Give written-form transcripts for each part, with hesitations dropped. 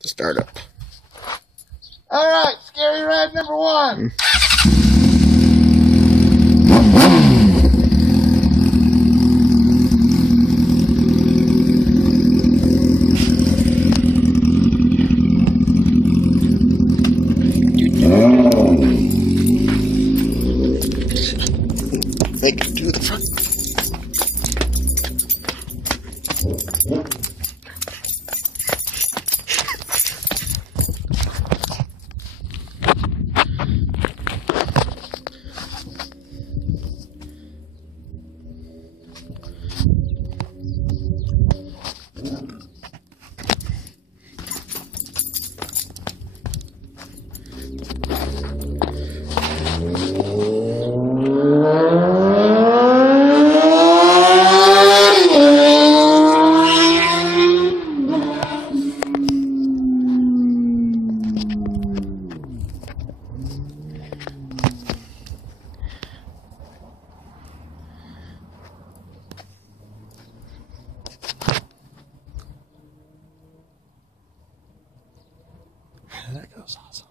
to start up. All right, scary ride number one. Make it to the front. That goes awesome.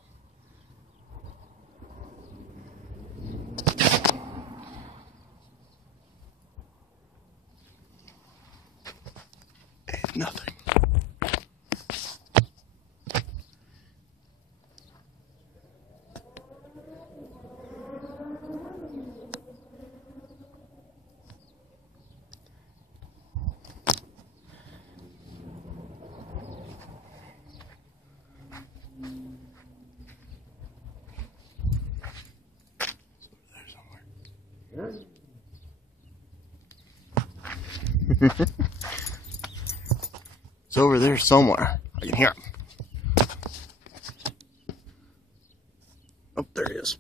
And nothing. It's over there somewhere. I can hear him. Oh, there he is.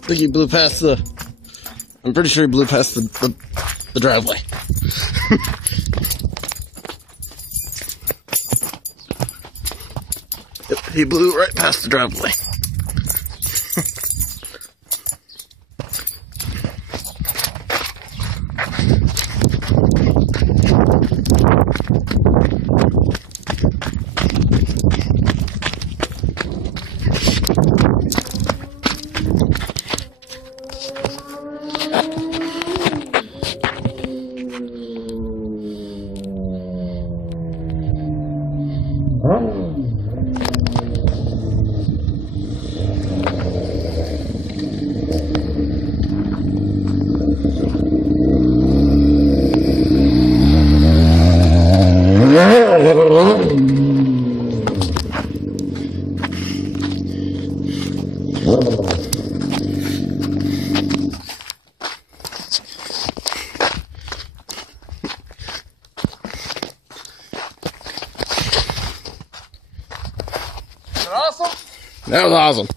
I think he blew past the... I'm pretty sure he blew past the driveway. Yep, he blew right past the driveway. Awesome? That was awesome.